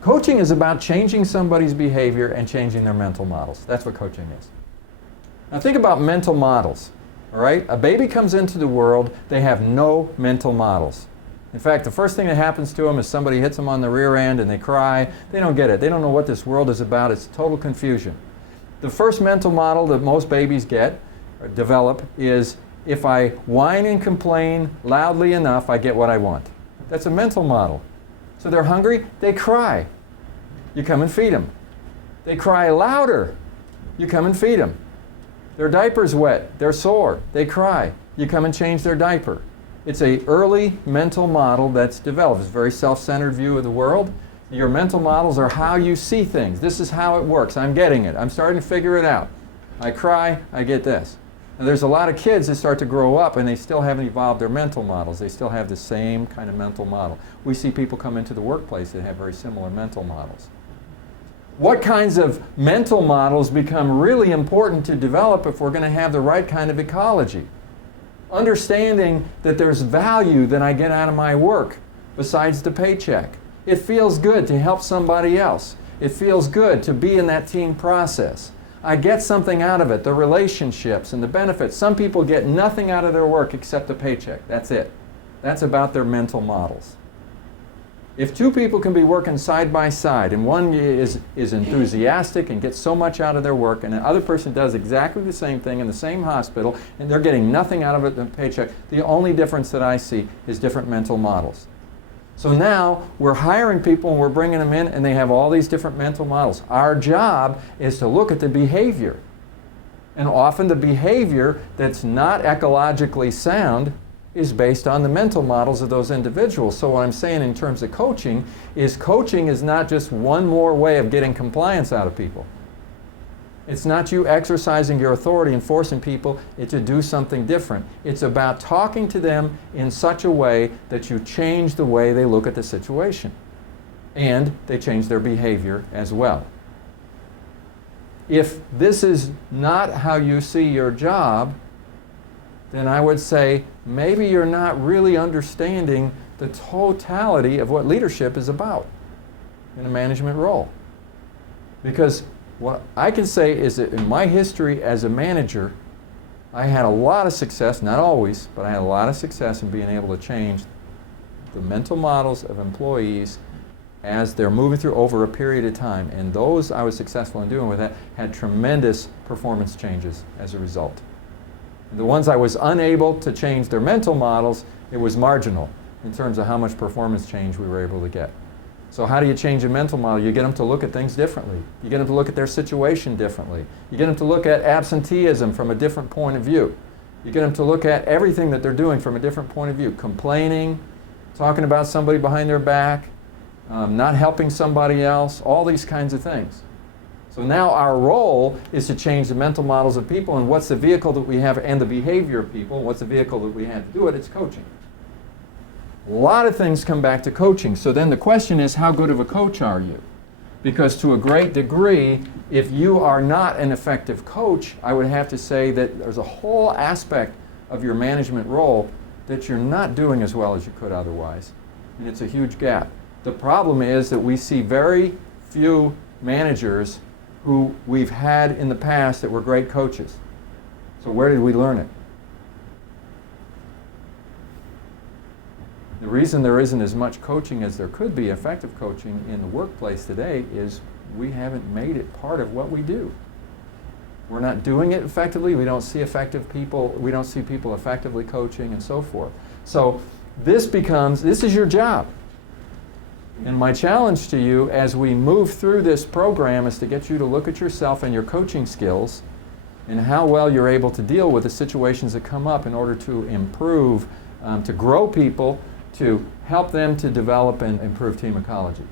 Coaching is about changing somebody's behavior and changing their mental models. That's what coaching is. Now think about mental models. All right? A baby comes into the world, they have no mental models. In fact, the first thing that happens to them is somebody hits them on the rear end and they cry. They don't get it. They don't know what this world is about. It's total confusion. The first mental model that most babies get or develop is, if I whine and complain loudly enough, I get what I want. That's a mental model. So they're hungry, they cry. You come and feed them. They cry louder. You come and feed them. Their diaper's wet, they're sore, they cry. You come and change their diaper. It's an early mental model that's developed. It's a very self-centered view of the world. Your mental models are how you see things. This is how it works. I'm getting it. I'm starting to figure it out. I cry, I get this. And there's a lot of kids that start to grow up and they still haven't evolved their mental models. They still have the same kind of mental model. We see people come into the workplace that have very similar mental models. What kinds of mental models become really important to develop if we're going to have the right kind of ecology? Understanding that there's value that I get out of my work besides the paycheck. It feels good to help somebody else. It feels good to be in that team process. I get something out of it, the relationships and the benefits. Some people get nothing out of their work except the paycheck. That's it. That's about their mental models. If two people can be working side by side and one is enthusiastic and gets so much out of their work and the other person does exactly the same thing in the same hospital and they're getting nothing out of it than paycheck, the only difference that I see is different mental models. So now we're hiring people and we're bringing them in and they have all these different mental models. Our job is to look at the behavior. And often the behavior that's not ecologically sound is based on the mental models of those individuals. So what I'm saying in terms of coaching is not just one more way of getting compliance out of people. It's not you exercising your authority and forcing people to do something different. It's about talking to them in such a way that you change the way they look at the situation. And they change their behavior as well. If this is not how you see your job, then I would say maybe you're not really understanding the totality of what leadership is about in a management role. Because what I can say is that in my history as a manager, I had a lot of success, not always, but I had a lot of success in being able to change the mental models of employees as they're moving through over a period of time. And those I was successful in doing with that had tremendous performance changes as a result. The ones I was unable to change their mental models, it was marginal in terms of how much performance change we were able to get. So how do you change a mental model? You get them to look at things differently. You get them to look at their situation differently. You get them to look at absenteeism from a different point of view. You get them to look at everything that they're doing from a different point of view. Complaining, talking about somebody behind their back, not helping somebody else, all these kinds of things. So now our role is to change the mental models of people, and what's the vehicle that we have, and the behavior of people, what's the vehicle that we have to do it? It's coaching. A lot of things come back to coaching. So then the question is, how good of a coach are you? Because to a great degree, if you are not an effective coach, I would have to say that there's a whole aspect of your management role that you're not doing as well as you could otherwise. And it's a huge gap. The problem is that we see very few managers who we've had in the past that were great coaches. So where did we learn it? The reason there isn't as much coaching as there could be, effective coaching in the workplace today, is we haven't made it part of what we do. We're not doing it effectively. We don't see we don't see people effectively coaching and so forth. So this is your job. And my challenge to you as we move through this program is to get you to look at yourself and your coaching skills and how well you're able to deal with the situations that come up in order to improve, to grow people, to help them to develop and improve team ecology.